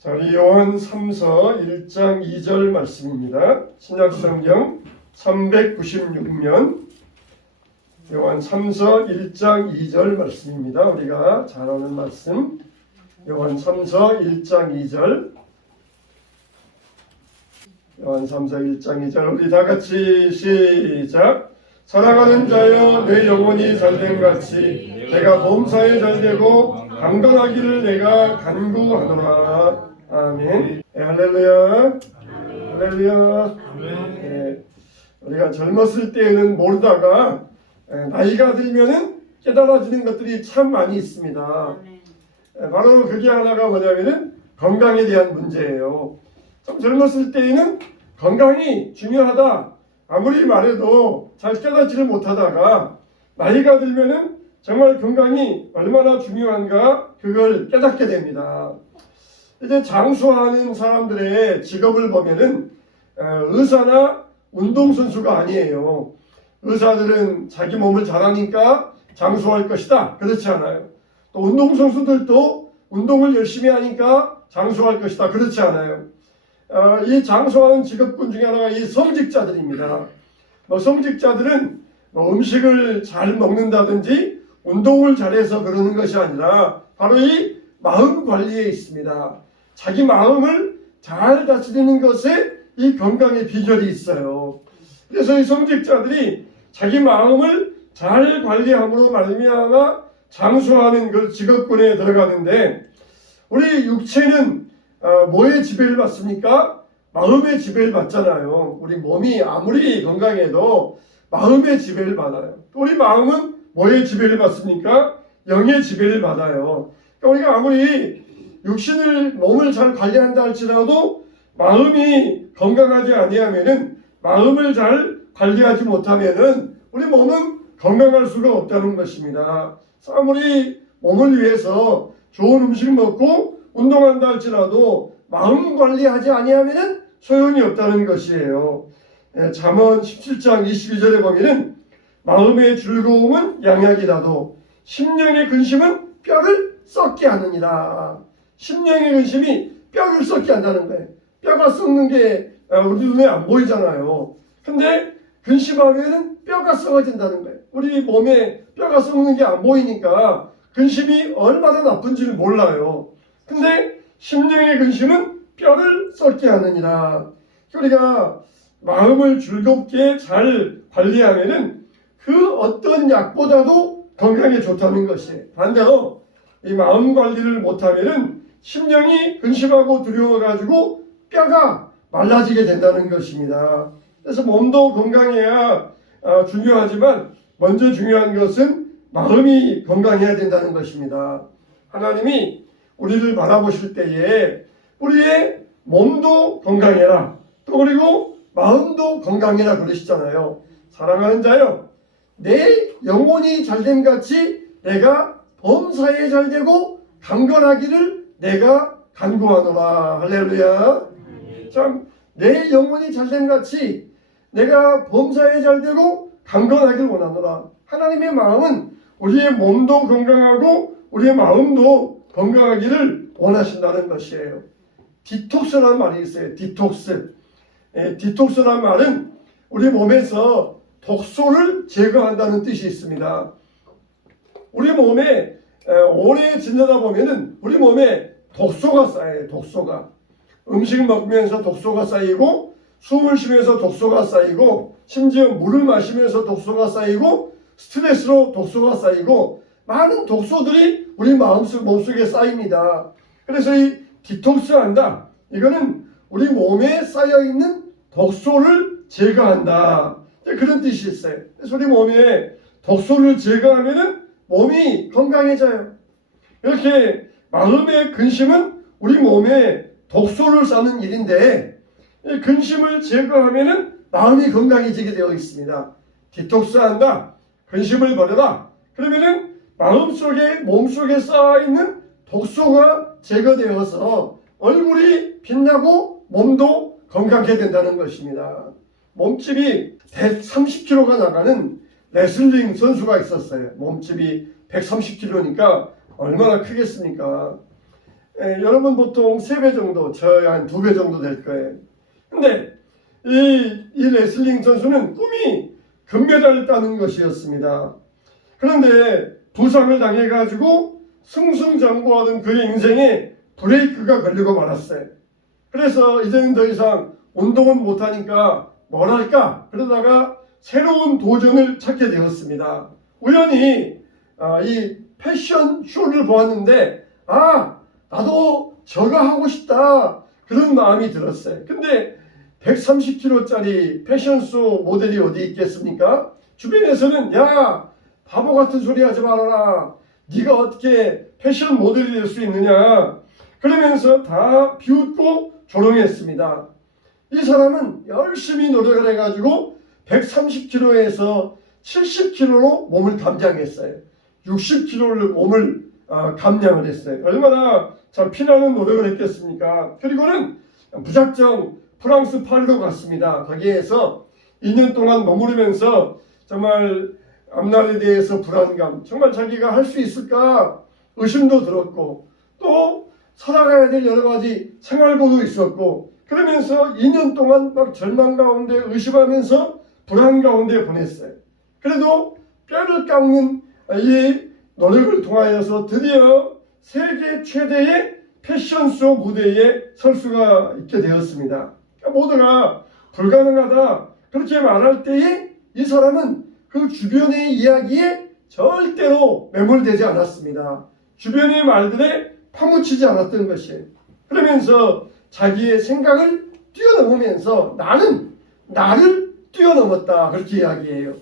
자, 우리 요한 3서 1장 2절 말씀입니다. 신약성경 396면 요한 3서 1장 2절 말씀입니다. 우리가 잘 아는 말씀. 요한 3서 1장 2절. 요한 3서 1장 2절 우리 다 같이 시작. 사랑하는 자여 내 영혼이 잘됨 같이 내가 범사에 잘되고 강건하기를 내가 간구하노라. 아멘. 할렐루야. 할렐루야. 우리가 젊었을 때에는 모르다가 나이가 들면은 깨달아지는 것들이 참 많이 있습니다. 바로 그게 하나가 뭐냐면은 건강에 대한 문제예요. 참 젊었을 때에는 건강이 중요하다 아무리 말해도 잘 깨닫지를 못하다가 나이가 들면은 정말 건강이 얼마나 중요한가 그걸 깨닫게 됩니다. 이제 장수하는 사람들의 직업을 보면은 의사나 운동선수가 아니에요. 의사들은 자기 몸을 잘하니까 장수할 것이다. 그렇지 않아요. 또 운동선수들도 운동을 열심히 하니까 장수할 것이다. 그렇지 않아요. 이 장수하는 직업군 중에 하나가 이 성직자들입니다. 성직자들은 음식을 잘 먹는다든지 운동을 잘해서 그러는 것이 아니라 바로 이 마음 관리에 있습니다. 자기 마음을 잘 다스리는 것에 이 건강의 비결이 있어요. 그래서 이 성직자들이 자기 마음을 잘 관리함으로 말미암아 장수하는 그 직업군에 들어가는데 우리 육체는 뭐의 지배를 받습니까? 마음의 지배를 받잖아요. 우리 몸이 아무리 건강해도 마음의 지배를 받아요. 우리 마음은 뭐의 지배를 받습니까? 영의 지배를 받아요. 그러니까 우리가 아무리 육신을 몸을 잘 관리한다 할지라도 마음이 건강하지 아니하면은 마음을 잘 관리하지 못하면은 우리 몸은 건강할 수가 없다는 것입니다. 아무리 몸을 위해서 좋은 음식 먹고 운동한다 할지라도 마음 관리하지 아니하면은 소용이 없다는 것이에요. 잠언 17장 22절에 보면은 마음의 즐거움은 양약이라도 심령의 근심은 뼈를 썩게 하느니라. 심령의 근심이 뼈를 썩게 한다는 거예요. 뼈가 썩는 게 우리 눈에 안 보이잖아요. 근데 근심하면은 뼈가 썩어진다는 거예요. 우리 몸에 뼈가 썩는 게 안 보이니까 근심이 얼마나 나쁜지를 몰라요. 근데 심령의 근심은 뼈를 썩게 하느니라. 우리가 마음을 즐겁게 잘 관리하면은 그 어떤 약보다도 건강에 좋다는 것이에요. 반대로 이 마음 관리를 못하면은 심령이 근심하고 두려워가지고 뼈가 말라지게 된다는 것입니다. 그래서 몸도 건강해야 중요하지만 먼저 중요한 것은 마음이 건강해야 된다는 것입니다. 하나님이 우리를 바라보실 때에 우리의 몸도 건강해라. 또 그리고 마음도 건강해라 그러시잖아요. 사랑하는 자여 내 영혼이 잘됨 같이 내가 범사에 잘되고 강건하기를 내가 간구하노라. 할렐루야. 참 내 영혼이 잘됨 같이 내가 범사에 잘되고 강건하기를 원하노라. 하나님의 마음은 우리의 몸도 건강하고 우리의 마음도 건강하기를 원하신다는 것이에요. 디톡스라는 말이 있어요. 디톡스. 디톡스라는 말은 우리 몸에서 독소를 제거한다는 뜻이 있습니다. 우리 몸에 오래 지내다 보면은 우리 몸에 독소가 쌓여요. 독소가. 음식을 먹으면서 독소가 쌓이고 숨을 쉬면서 독소가 쌓이고 심지어 물을 마시면서 독소가 쌓이고 스트레스로 독소가 쌓이고 많은 독소들이 우리 몸속에 쌓입니다. 그래서 이 디톡스 한다. 이거는 우리 몸에 쌓여있는 독소를 제거한다. 그런 뜻이 있어요. 그래서 우리 몸에 독소를 제거하면은 몸이 건강해져요. 이렇게 마음의 근심은 우리 몸에 독소를 쌓는 일인데 근심을 제거하면은 마음이 건강해지게 되어 있습니다. 디톡스한다. 근심을 버려라. 그러면은 마음속에 몸속에 쌓아있는 독소가 제거되어서 얼굴이 빛나고 몸도 건강하게 된다는 것입니다. 몸집이 130kg가 나가는 레슬링 선수가 있었어요. 몸집이 130kg니까 얼마나 크겠습니까? 여러분 보통 3배 정도, 저희 한 2배 정도 될 거예요. 근데 이 레슬링 선수는 꿈이 금메달을 따는 것이었습니다. 그런데 부상을 당해가지고 승승장구하던 그의 인생에 브레이크가 걸리고 말았어요. 그래서 이제는 더 이상 운동은 못하니까 뭘 할까? 그러다가 새로운 도전을 찾게 되었습니다. 우연히 이 패션 쇼를 보았는데 나도 저거 하고 싶다 그런 마음이 들었어요. 근데 130kg짜리 패션쇼 모델이 어디 있겠습니까? 주변에서는 야 바보 같은 소리 하지 말아라. 네가 어떻게 패션 모델이 될 수 있느냐. 그러면서 다 비웃고 조롱했습니다. 이 사람은 열심히 노력을 해가지고 130kg에서 70kg로 몸을 감량했어요. 60kg를 몸을 감량을 했어요. 얼마나 참 피나는 노력을 했겠습니까? 그리고는 무작정 프랑스 파리로 갔습니다. 거기에서 2년 동안 머무르면서 정말 앞날에 대해서 불안감, 정말 자기가 할 수 있을까 의심도 들었고 또 살아가야 될 여러 가지 생활고도 있었고 그러면서 2년 동안 막 절망 가운데 의심하면서 불안 가운데 보냈어요. 그래도 뼈를 깎는 이 노력을 통하여서 드디어 세계 최대의 패션쇼 무대에 설 수가 있게 되었습니다. 모두가 불가능하다 그렇게 말할 때에 이 사람은 그 주변의 이야기에 절대로 매몰되지 않았습니다. 주변의 말들에 파묻히지 않았던 것이에요. 그러면서 자기의 생각을 뛰어넘으면서 나는 나를 뛰어넘었다 그렇게 이야기해요.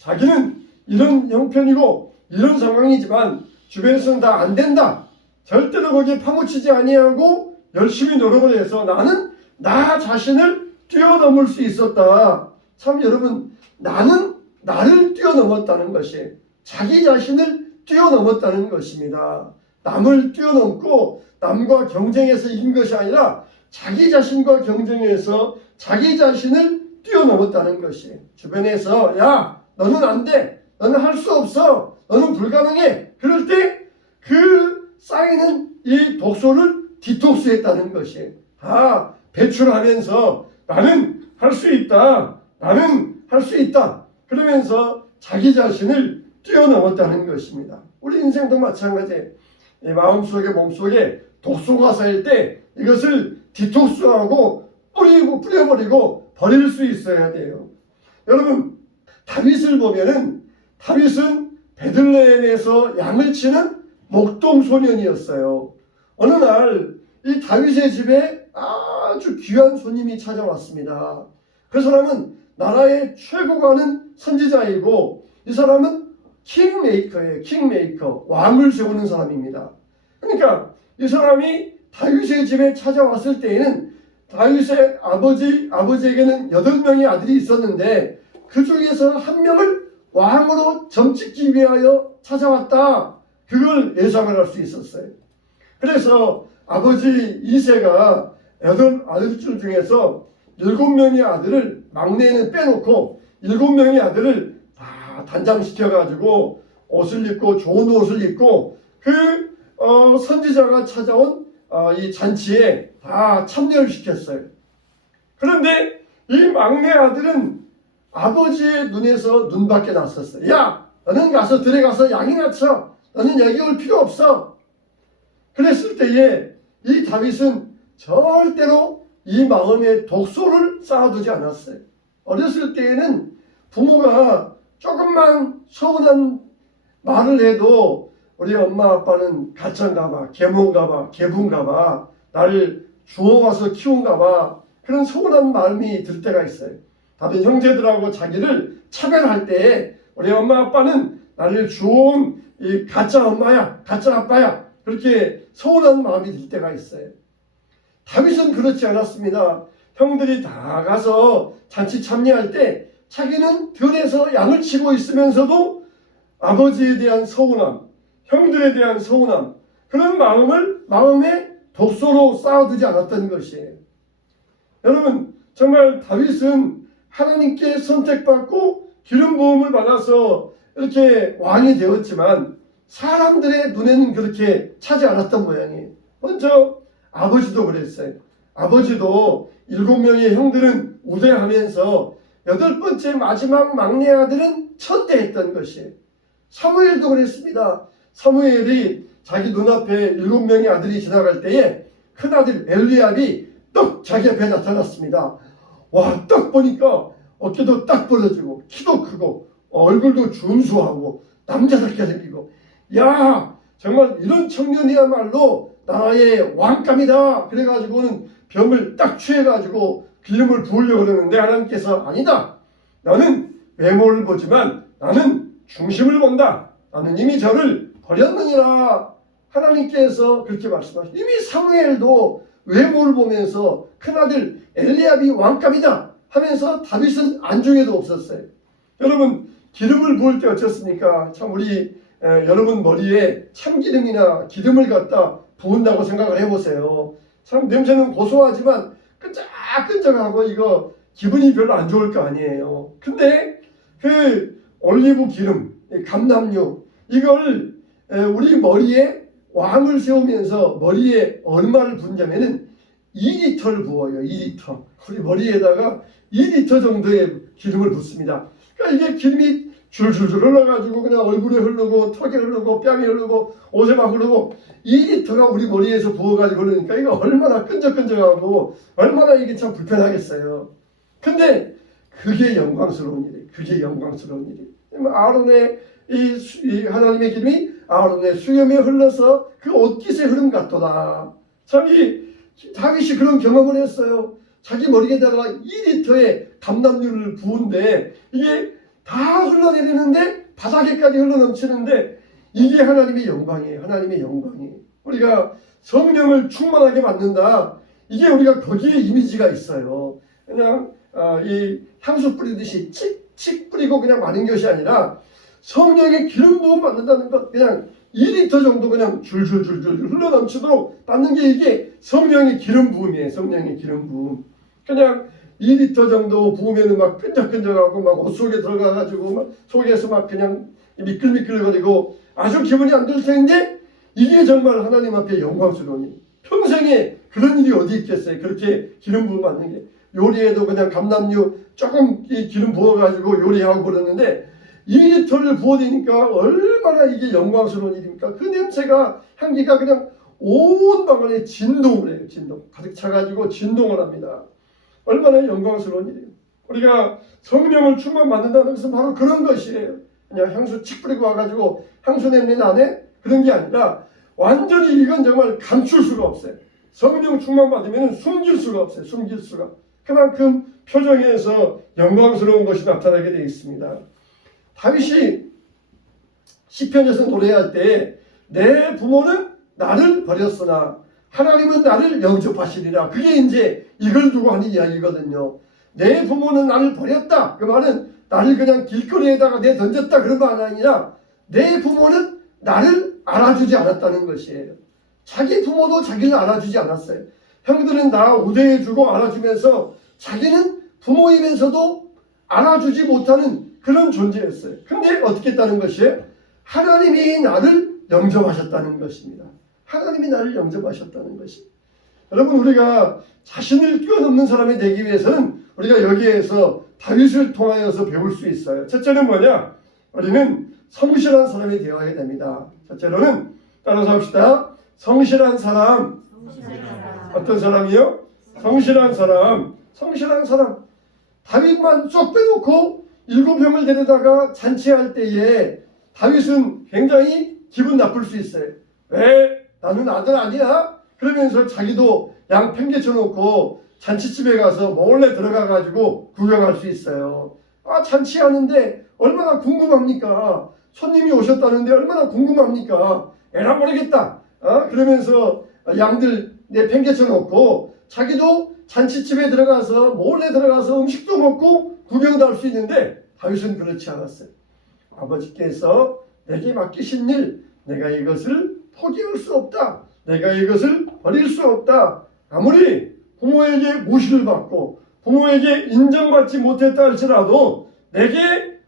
자기는 이런 형편이고 이런 상황이지만 주변에서는 다 안 된다. 절대로 거기에 파묻히지 아니하고 열심히 노력을 해서 나는 나 자신을 뛰어넘을 수 있었다. 참 여러분 나는 나를 뛰어넘었다는 것이 자기 자신을 뛰어넘었다는 것입니다. 남을 뛰어넘고 남과 경쟁해서 이긴 것이 아니라 자기 자신과 경쟁해서 자기 자신을 뛰어넘었다는 것이 주변에서 야 너는 안 돼. 너는 할 수 없어. 너는 불가능해. 그럴 때 그 쌓이는 이 독소를 디톡스했다는 것이 다 배출하면서 나는 할 수 있다. 나는 할 수 있다. 그러면서 자기 자신을 뛰어넘었다는 것입니다. 우리 인생도 마찬가지예요. 이 마음속에 몸속에 독소가 쌓일 때 이것을 디톡스하고 뿌려버리고 버릴 수 있어야 돼요. 여러분 다윗을 보면은 다윗은 베들레헴에서 양을 치는 목동 소년이었어요. 어느 날 이 다윗의 집에 아주 귀한 손님이 찾아왔습니다. 그 사람은 나라의 최고가는 선지자이고 이 사람은 킹메이커예요. 킹메이커. 왕을 세우는 사람입니다. 그러니까 이 사람이 다윗의 집에 찾아왔을 때에는 다윗의 아버지에게는 8명의 아들이 있었는데 그 중에서 한 명을 왕으로 점찍기 위하여 찾아왔다. 그걸 예상을 할 수 있었어요. 그래서 아버지 이새가 8아들 중에서 7명의 아들을 막내는 빼놓고 7명의 아들을 다 단장시켜가지고 옷을 입고 좋은 옷을 입고 그 선지자가 찾아온 이 잔치에 다 참여를 시켰어요. 그런데 이 막내 아들은 아버지의 눈에서 눈밖에 났었어요. 야 너는 가서 들에 가서 양이나 쳐. 너는 여기 올 필요 없어. 그랬을 때에 이 다윗은 절대로 이 마음에 독소를 쌓아두지 않았어요. 어렸을 때에는 부모가 조금만 서운한 말을 해도 우리 엄마 아빠는 가짜인가봐, 계모인가봐, 계부인가봐, 나를 주워와서 키운가봐 그런 서운한 마음이 들 때가 있어요. 다른 형제들하고 자기를 차별할 때 우리 엄마 아빠는 나를 주워온 이 가짜 엄마야, 가짜 아빠야 그렇게 서운한 마음이 들 때가 있어요. 다윗은 그렇지 않았습니다. 형들이 다 가서 잔치 참여할 때 자기는 들에서 양을 치고 있으면서도 아버지에 대한 서운함, 형들에 대한 서운함 그런 마음을 마음에 독소로 쌓아두지 않았던 것이에요. 여러분 정말 다윗은 하나님께 선택받고 기름 부음을 받아서 이렇게 왕이 되었지만 사람들의 눈에는 그렇게 차지 않았던 모양이에요. 먼저 아버지도 그랬어요. 아버지도 7명의 형들은 우대하면서 8번째 마지막 막내 아들은 천대했던 것이에요. 사무엘도 그랬습니다. 사무엘이 자기 눈앞에 7명의 아들이 지나갈 때에 큰아들 엘리압이 떡 자기 앞에 나타났습니다. 와, 딱 보니까 어깨도 딱 벌어지고 키도 크고 얼굴도 준수하고 남자답게 생기고, 야, 정말 이런 청년이야말로 나라의 왕감이다. 그래가지고는 병을 딱 취해가지고 기름을 부으려고 그러는데 하나님께서 아니다. 나는 외모를 보지만 나는 중심을 본다. 나는 이미 저를 버렸느니라. 하나님께서 그렇게 말씀하시고, 이미 사무엘도 외모를 보면서 큰아들 엘리압이 왕감이다 하면서 다윗은 안중에도 없었어요. 여러분, 기름을 부을 때 어떻습니까? 참 우리 여러분 머리에 참기름이나 기름을 갖다 부은다고 생각을 해보세요. 참 냄새는 고소하지만 끈적끈적하고 이거 기분이 별로 안 좋을 거 아니에요. 근데 그 올리브 기름, 감람유, 이걸 우리 머리에 왕을 세우면서 머리에 얼마를 붓냐면은 2리터를 부어요. 2리터. 우리 머리에다가 2리터 정도의 기름을 붓습니다. 그러니까 이게 기름이 줄줄줄 흘러가지고 그냥 얼굴에 흐르고 턱에 흐르고 뺨에 흐르고 옷에 막 흐르고 2리터가 우리 머리에서 부어가지고 흐르니까 이거 얼마나 끈적끈적하고 얼마나 이게 참 불편하겠어요. 근데 그게 영광스러운 일이에요. 그게 영광스러운 일이에요. 아론의 이 하나님의 기름이 아론의 수염에 흘러서 그 옷깃에 흐름 같도다. 참 이 다윗이 그런 경험을 했어요. 자기 머리에다가 2리터의 감람유를 부은데 이게 다 흘러내리는데 바닥에까지 흘러넘치는데 이게 하나님의 영광이에요. 하나님의 영광이. 우리가 성령을 충만하게 받는다. 이게 우리가 거기에 이미지가 있어요. 그냥 이 향수 뿌리듯이 칙칙 뿌리고 그냥 마는 것이 아니라 성령의 기름 부음 받는다는 것, 그냥 2리터 정도 그냥 줄줄줄줄 흘러넘치도록 받는 게 이게 성령의 기름 부음이에요. 성령의 기름 부음. 그냥 2리터 정도 부으면 막 끈적끈적하고 막 옷 속에 들어가가지고 막 속에서 막 그냥 미끌미끌거리고 아주 기분이 안 좋을 텐데 이게 정말 하나님 앞에 영광스러운 일. 평생에 그런 일이 어디 있겠어요. 그렇게 기름 부음 받는 게. 요리에도 그냥 감람유 조금 기름 부어가지고 요리하고 그러는데 2리터를 부어대니까 얼마나 이게 영광스러운 일입니까? 그 냄새가, 향기가 그냥 온 방안에 진동을 해요. 진동. 가득 차가지고 진동을 합니다. 얼마나 영광스러운 일이에요. 우리가 성령을 충만 받는다는 것은 바로 그런 것이에요. 그냥 향수 칙 뿌리고 와가지고 향수 냄새 나네? 그런 게 아니라 완전히 이건 정말 감출 수가 없어요. 성령 충만 받으면 숨길 수가 없어요. 숨길 수가. 그만큼 표정에서 영광스러운 것이 나타나게 되어 있습니다. 다윗이 시편에서 노래할 때 내 부모는 나를 버렸으나 하나님은 나를 영접하시리라. 그게 이제 이걸 두고 하는 이야기거든요. 내 부모는 나를 버렸다. 그 말은 나를 그냥 길거리에다가 내던졌다 그런 거 아니라 내 부모는 나를 알아주지 않았다는 것이에요. 자기 부모도 자기를 알아주지 않았어요. 형들은 나 우대해주고 알아주면서 자기는 부모이면서도 알아주지 못하는 그런 존재였어요. 근데 어떻게 했다는 것이에요? 하나님이 나를 영접하셨다는 것입니다. 하나님이 나를 영접하셨다는 것입니다. 여러분, 우리가 자신을 뛰어넘는 사람이 되기 위해서는 우리가 여기에서 다윗을 통하여서 배울 수 있어요. 첫째는 뭐냐? 우리는 성실한 사람이 되어야 됩니다. 첫째로는 따라서 합시다. 성실한 사람. 어떤 사람이요? 성실한 사람. 성실한 사람. 다윗만 쏙 빼놓고 7명을 데려다가 잔치할 때에 다윗은 굉장히 기분 나쁠 수 있어요. 왜? 나는 아들 아니야? 그러면서 자기도 양 팽개쳐 놓고 잔치집에 가서 몰래 들어가가지고 구경할 수 있어요. 아, 잔치하는데 얼마나 궁금합니까? 손님이 오셨다는데 얼마나 궁금합니까? 에라 모르겠다. 그러면서 양들 팽개쳐 놓고 자기도 잔치집에 들어가서 몰래 들어가서 음식도 먹고 구경도 할 수 있는데 다윗은 그렇지 않았어요. 아버지께서 내게 맡기신 일, 내가 이것을 포기할 수 없다. 내가 이것을 버릴 수 없다. 아무리 부모에게 무시를 받고 부모에게 인정받지 못했다 할지라도 내게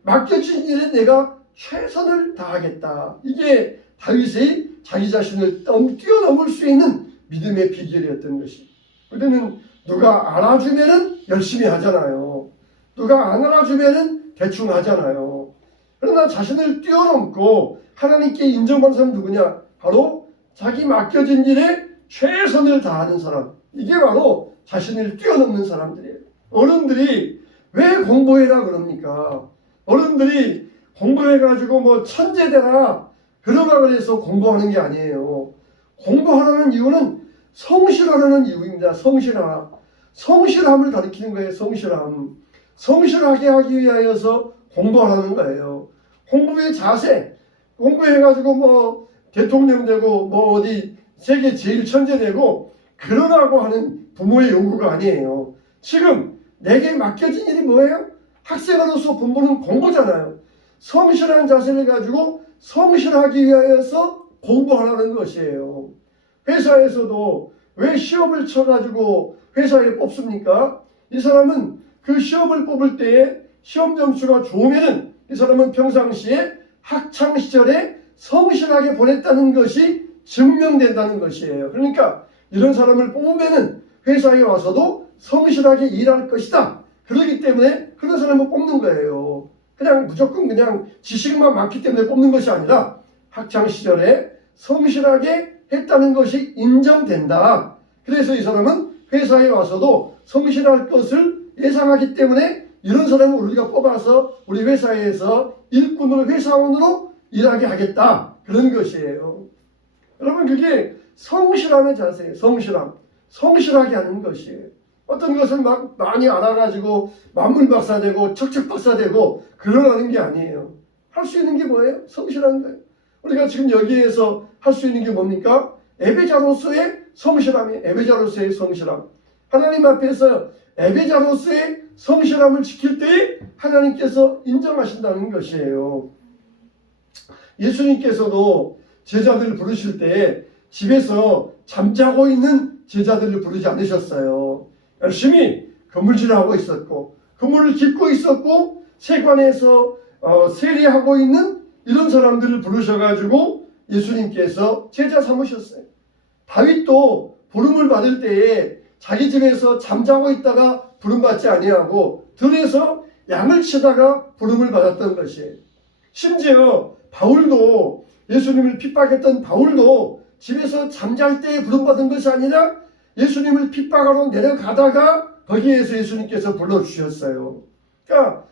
맡겨진 일에 내가 최선을 다하겠다. 이게 다윗이 자기 자신을 뛰어넘을 수 있는 믿음의 비결이었던 것이. 우리는 누가 알아주면은 열심히 하잖아요. 누가 안 알아주면은 대충 하잖아요. 그러나 자신을 뛰어넘고 하나님께 인정받는 사람은 누구냐? 바로 자기 맡겨진 일에 최선을 다하는 사람. 이게 바로 자신을 뛰어넘는 사람들이에요. 어른들이 왜 공부해라 그럽니까? 어른들이 공부해가지고 뭐 천재되라 그러라 그래서 공부하는 게 아니에요. 공부하라는 이유는 성실하라는 이유입니다. 성실함을 가리키는 거예요. 성실하게 하기 위하여서 공부하라는 거예요. 공부의 자세, 공부해가지고 뭐 대통령 되고 뭐 어디 세계 제일 천재 되고 그러라고 하는 부모의 요구가 아니에요. 지금 내게 맡겨진 일이 뭐예요? 학생으로서 본분은 공부잖아요. 성실한 자세를 가지고 성실하기 위하여서 공부하라는 것이에요. 회사에서도 왜 시험을 쳐가지고 회사에 뽑습니까? 이 사람은 그 시험을 뽑을 때에 시험 점수가 좋으면은 이 사람은 평상시에 학창시절에 성실하게 보냈다는 것이 증명된다는 것이에요. 그러니까 이런 사람을 뽑으면은 회사에 와서도 성실하게 일할 것이다. 그렇기 때문에 그런 사람을 뽑는 거예요. 그냥 무조건 그냥 지식만 많기 때문에 뽑는 것이 아니라 학창시절에 성실하게 했다는 것이 인정된다. 그래서 이 사람은 회사에 와서도 성실할 것을 예상하기 때문에 이런 사람을 우리가 뽑아서 우리 회사에서 일꾼으로 회사원으로 일하게 하겠다. 그런 것이에요. 여러분 그게 성실함의 자세예요. 성실하게 하는 것이에요. 어떤 것을 막 많이 알아가지고 만물박사 되고 척척박사 되고 그러라는 게 아니에요. 할 수 있는 게 뭐예요? 성실한 거예요. 우리가 지금 여기에서 할 수 있는 게 뭡니까? 예배자로서의 성실함이에요. 예배자로서의 성실함. 하나님 앞에서 예배자로서의 성실함을 지킬 때에 하나님께서 인정하신다는 것이에요. 예수님께서도 제자들을 부르실 때 집에서 잠자고 있는 제자들을 부르지 않으셨어요. 열심히 그물질하고 있었고 그물을 깃고 있었고 세관에서 세리하고 있는 이런 사람들을 부르셔가지고 예수님께서 제자 삼으셨어요. 다윗도 부름을 받을 때에 자기 집에서 잠자고 있다가 부름받지 아니하고 들에서 양을 치다가 부름을 받았던 것이에요. 심지어 바울도 예수님을 핍박했던 바울도 집에서 잠잘 때에 부름받은 것이 아니라 예수님을 핍박하러 내려가다가 거기에서 예수님께서 불러주셨어요. 그러니까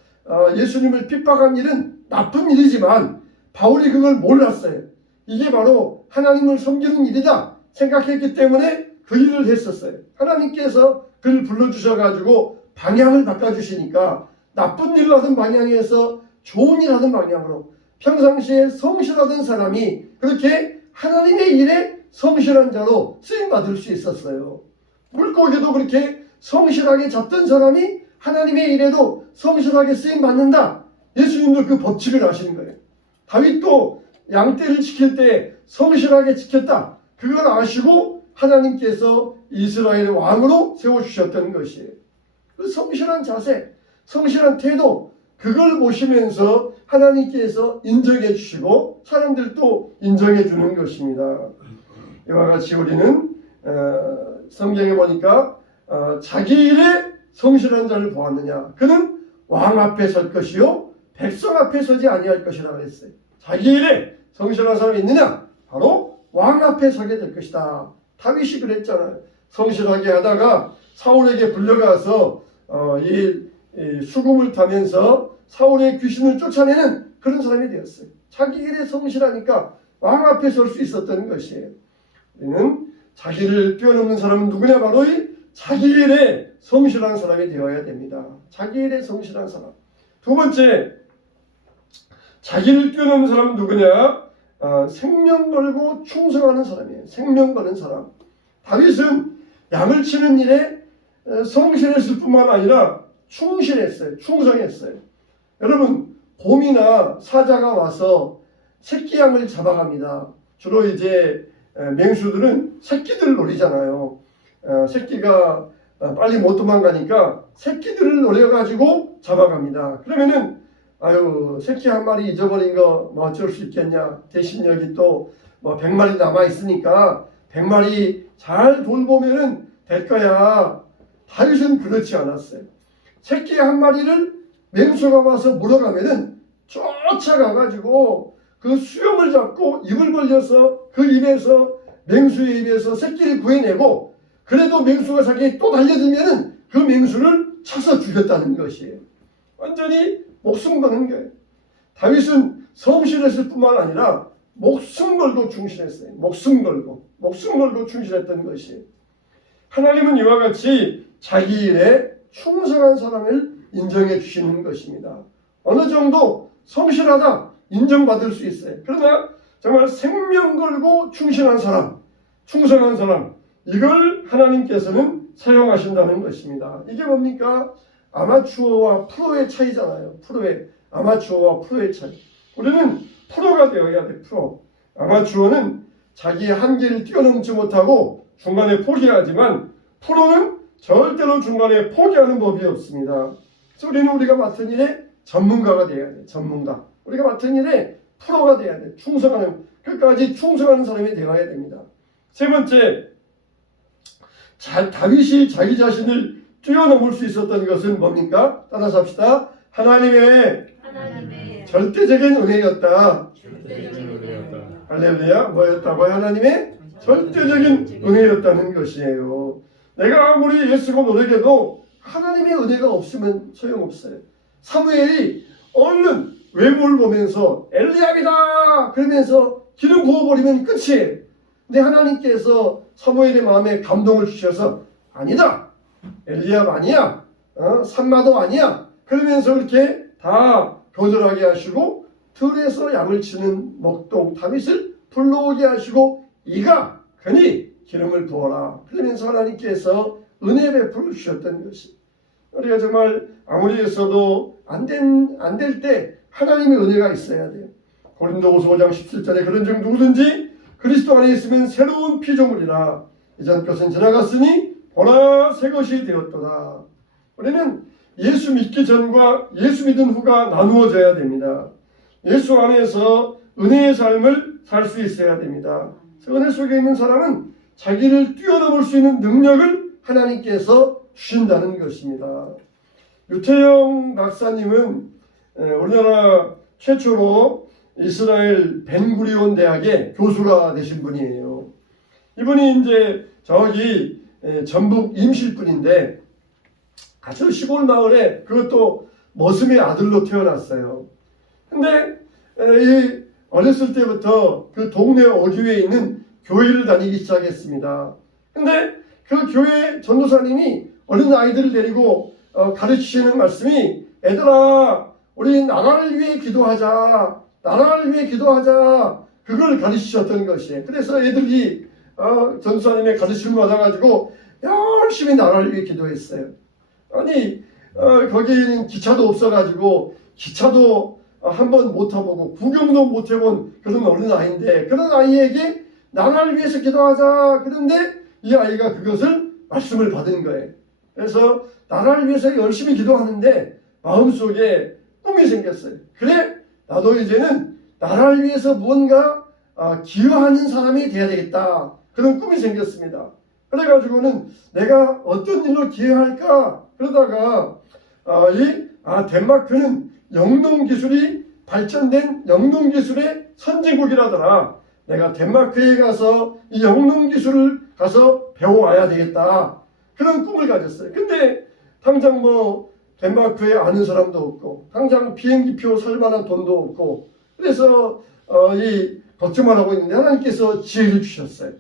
예수님을 핍박한 일은 나쁜 일이지만 바울이 그걸 몰랐어요. 이게 바로 하나님을 섬기는 일이다 생각했기 때문에 그 일을 했었어요. 하나님께서 그를 불러주셔가지고 방향을 바꿔주시니까 나쁜 일을 하던 방향에서 좋은 일 하던 방향으로 평상시에 성실하던 사람이 그렇게 하나님의 일에 성실한 자로 쓰임받을 수 있었어요. 물고기도 그렇게 성실하게 잡던 사람이 하나님의 일에도 성실하게 쓰임받는다. 예수님도 그 법칙을 아시는 거예요. 다윗도 양떼를 지킬 때 성실하게 지켰다. 그걸 아시고 하나님께서 이스라엘의 왕으로 세워주셨던 것이에요. 그 성실한 자세, 성실한 태도, 그걸 보시면서 하나님께서 인정해 주시고 사람들도 인정해 주는 것입니다. 이와 같이 우리는 성경에 보니까 자기 일에 성실한 자를 보았느냐. 그는 왕 앞에 설 것이요 백성 앞에 서지 아니할 것이라고 했어요. 자기 일에 성실한 사람이 있느냐? 바로 왕 앞에 서게 될 것이다. 다윗이 그랬잖아요. 성실하게 하다가 사울에게 불려가서 이 수금을 타면서 사울의 귀신을 쫓아내는 그런 사람이 되었어요. 자기 일에 성실하니까 왕 앞에 설 수 있었던 것이에요. 우리는 자기를 뛰어넘는 사람은 누구냐? 바로 이 자기 일에 성실한 사람이 되어야 됩니다. 자기 일에 성실한 사람. 두 번째, 자기를 뛰어넘는 사람은 누구냐? 생명 걸고 충성하는 사람이에요. 생명 거는 사람. 다윗은 양을 치는 일에 성실했을 뿐만 아니라 충실했어요. 충성했어요. 여러분, 곰이나 사자가 와서 새끼 양을 잡아갑니다. 주로 이제 맹수들은 새끼들을 노리잖아요. 새끼가 빨리 못 도망가니까 새끼들을 노려가지고 잡아갑니다. 그러면은 아유 새끼 한 마리 잊어버린 거 뭐 어쩔 수 있겠냐. 대신 여기 또 뭐 100마리 남아 있으니까 100마리 잘 돌보면은 될 거야. 다윗은 그렇지 않았어요. 새끼 한 마리를 맹수가 와서 물어가면은 쫓아가가지고 그 수염을 잡고 입을 벌려서 그 입에서 맹수의 입에서 새끼를 구해내고, 그래도 맹수가 자기 또 달려들면은 그 맹수를 쳐서 죽였다는 것이에요. 완전히 목숨 거는 거예요. 다윗은 성실했을 뿐만 아니라 목숨 걸고 충실했어요. 목숨 걸고 충실했던 것이에요. 하나님은 이와 같이 자기 일에 충성한 사람을 인정해 주시는 것입니다. 어느 정도 성실하다 인정받을 수 있어요. 그러나 정말 생명 걸고 충성한 사람, 이걸 하나님께서는 사용하신다는 것입니다. 이게 뭡니까? 아마추어와 프로의 차이잖아요. 아마추어와 프로의 차이. 우리는 프로가 되어야 돼. 프로. 아마추어는 자기의 한계를 뛰어넘지 못하고 중간에 포기하지만, 프로는 절대로 중간에 포기하는 법이 없습니다. 그래서 우리가 맡은 일에 전문가가 돼야 돼. 우리가 맡은 일에 프로가 돼야 돼. 끝까지 충성하는 사람이 되어야 됩니다. 세 번째, 다윗이 자기 자신을 뛰어넘을 수 있었던 것은 뭡니까? 따라서 합시다. 하나님의 절대적인 은혜였다. 할렐루야. 뭐였다고요? 하나님의 절대적인 은혜였다는 것이에요. 내가 아무리 애쓰고 노력해도 하나님의 은혜가 없으면 소용없어요. 사무엘이 얼른 외모를 보면서 엘리압이다 그러면서 기름 부어버리면 끝이에요. 근데 하나님께서 사무엘의 마음에 감동을 주셔서 아니다, 엘리압 아니야, 산마도 아니야 그러면서 그렇게 다 거절하게 하시고, 들에서 양을 치는 목동 다윗을 불러오게 하시고 이가 그니 기름을 부어라 그러면서 하나님께서 은혜 베풀어 주셨던 것이, 우리가 정말 아무리 했어도 안 될 때 하나님의 은혜가 있어야 돼요. 고린도후서 5장 17절에 그런즉 누구든지 그리스도 안에 있으면 새로운 피조물이라, 이전 것은 지나갔으니 보라 새 것이 되었도다. 우리는 예수 믿기 전과 예수 믿은 후가 나누어져야 됩니다. 예수 안에서 은혜의 삶을 살 수 있어야 됩니다. 은혜 속에 있는 사람은 자기를 뛰어넘을 수 있는 능력을 하나님께서 주신다는 것입니다. 유태영 박사님은 우리나라 최초로 이스라엘 벤구리온 대학의 교수가 되신 분이에요. 이분이 이제 저기 전북 임실분인데 아주 시골 마을에, 그것도 머슴의 아들로 태어났어요. 근데 어렸을 때부터 그 동네 어귀에 있는 교회를 다니기 시작했습니다. 근데 그 교회 전도사님이 어린 아이들을 데리고 가르치시는 말씀이, 애들아 우리 나라를 위해 기도하자, 그걸 가르치셨던 것이에요. 그래서 애들이 전도사님의 가르침을 받아가지고 열심히 나라를 위해 기도했어요. 아니 거기에는 기차도 없어가지고 기차도 한번 못 타보고 구경도 못 해본 그런 어린 아이인데, 그런 아이에게 나라를 위해서 기도하자 그런데 이 아이가 그것을 말씀을 받은 거예요. 그래서 나라를 위해서 열심히 기도하는데 마음속에 꿈이 생겼어요. 그래, 나도 이제는 나라를 위해서 무언가 기여하는 사람이 돼야 되겠다, 그런 꿈이 생겼습니다. 그래가지고는 내가 어떤 일로 기여할까 그러다가 덴마크는 영농기술이 발전된 영농기술의 선진국이라더라. 내가 덴마크에 가서 이 영농기술을 가서 배워와야 되겠다, 그런 꿈을 가졌어요. 근데 당장 덴마크에 아는 사람도 없고, 당장 비행기표 살 만한 돈도 없고, 그래서 걱정을 하고 있는데 하나님께서 지혜를 주셨어요.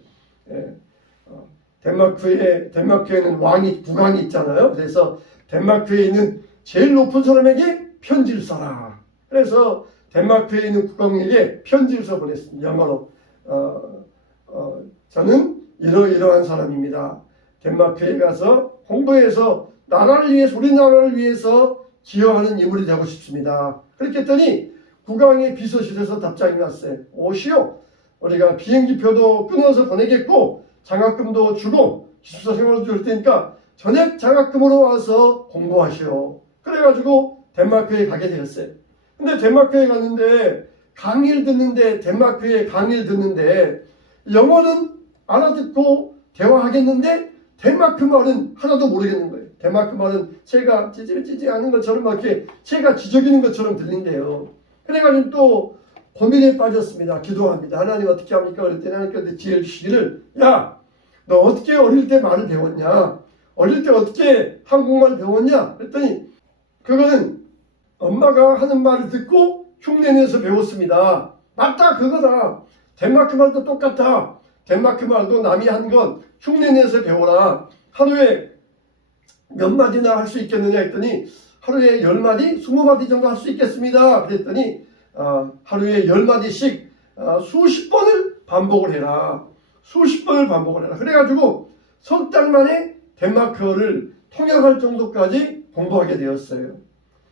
덴마크에는 국왕이 있잖아요. 그래서 덴마크에 있는 제일 높은 사람에게 편지를 써라. 그래서 덴마크에 있는 국왕에게 편지를 써 보냈습니다. 영어로. 저는 이러이러한 사람입니다. 덴마크에 가서 공부해서 우리나라를 위해서 기여하는 인물이 되고 싶습니다. 그렇게 했더니 국왕의 비서실에서 답장이 왔어요. 오시오. 우리가 비행기표도 끊어서 보내겠고 장학금도 주고 기숙사 생활도 줄 테니까 전액 장학금으로 와서 공부하시오. 그래가지고 덴마크에 가게 되었어요. 근데 덴마크에 갔는데 덴마크의 강의를 듣는데 영어는 알아듣고 대화하겠는데 덴마크 말은 하나도 모르겠는 거예요. 덴마크 말은 제가 찌질찌질 하는 것처럼 막 이렇게 제가 지저귀는 것처럼 들린대요. 그래가지고 또 고민에 빠졌습니다. 기도합니다. 하나님 어떻게 합니까? 그랬더니 하나님께서 지혜를 주시기를, 야, 너 어떻게 어릴 때 말을 배웠냐? 어릴 때 어떻게 한국말 배웠냐? 그랬더니 그거는 엄마가 하는 말을 듣고 흉내내서 배웠습니다. 맞다, 그거다. 덴마크 말도 똑같아. 덴마크 말도 남이 한 건 흉내내서 배워라. 하루에 몇 마디나 할 수 있겠느냐 했더니 하루에 10마디, 20마디 정도 할 수 있겠습니다. 그랬더니 하루에 10마디씩 수십 번을 반복을 해라. 수십 번을 반복을 해라. 그래가지고 석 달 만에 덴마크어를 통역할 정도까지 공부하게 되었어요.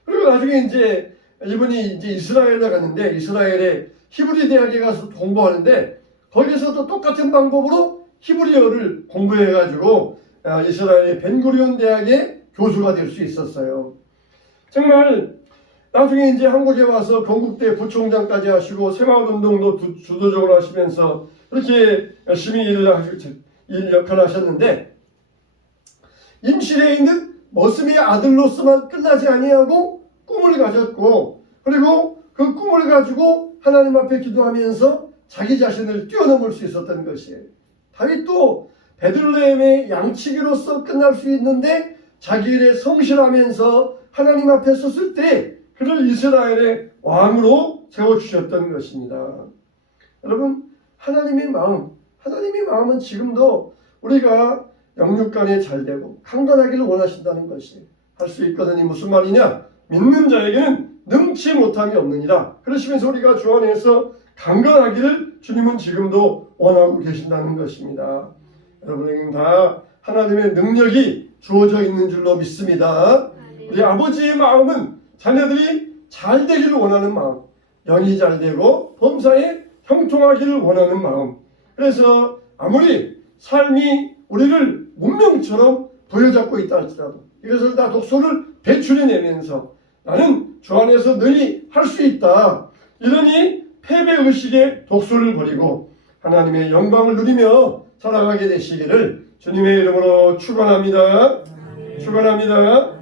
그리고 나중에 이제 이분이 이제 이스라엘에 갔는데 이스라엘의 히브리 대학에 가서 공부하는데 거기서도 똑같은 방법으로 히브리어를 공부해가지고 이스라엘의 벤구리온 대학의 교수가 될 수 있었어요. 정말 나중에 이제 한국에 와서 건국대 부총장까지 하시고 새마을운동도 주도적으로 하시면서 그렇게 열심히 일 역할을 하셨는데 임실에 있는 머슴의 아들로서만 끝나지 아니하고 꿈을 가졌고 그리고 그 꿈을 가지고 하나님 앞에 기도하면서 자기 자신을 뛰어넘을 수 있었던 것이에요. 다윗도 베들레헴의 양치기로서 끝날 수 있는데 자기 일에 성실하면서 하나님 앞에 섰을 때 그를 이스라엘의 왕으로 세워주셨던 것입니다. 여러분, 하나님의 마음은 지금도 우리가 영육간에 잘되고 강건하기를 원하신다는 것이 할 수 있거든요. 무슨 말이냐? 믿는 자에게는 능치 못함이 없느니라. 그러시면서 우리가 주 안에서 강건하기를 주님은 지금도 원하고 계신다는 것입니다. 여러분에게는 다 하나님의 능력이 주어져 있는 줄로 믿습니다. 우리 아버지의 마음은 자녀들이 잘 되기를 원하는 마음, 영이 잘 되고 범사에 형통하기를 원하는 마음. 그래서 아무리 삶이 우리를 운명처럼 부여잡고 있다 할지라도 이것을 다 독소를 배출해 내면서 나는 주 안에서 능히 할 수 있다. 이러니 패배의식의 독소를 버리고 하나님의 영광을 누리며 살아가게 되시기를 주님의 이름으로 축원합니다. 축원합니다.